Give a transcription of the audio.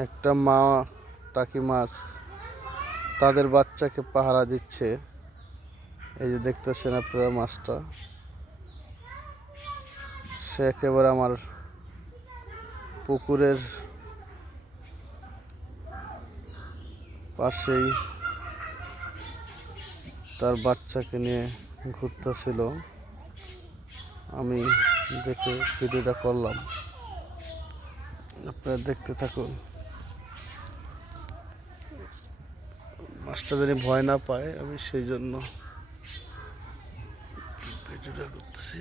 একটা মা টাকি মাছ তাদের বাচ্চাকে পাহারা দিচ্ছে। এই যে দেখতেছেন আপনারা মাছটা, সে একেবারে আমার পুকুরের পাশেই তার বাচ্চাকে নিয়ে ঘুরতেছিল। আমি দেখে ভিডিওটা করলাম, আপনারা দেখতে থাকুন। মাছটা যদি ভয় না পায় আমি সেই জন্য ভিডিওটা করতেছি।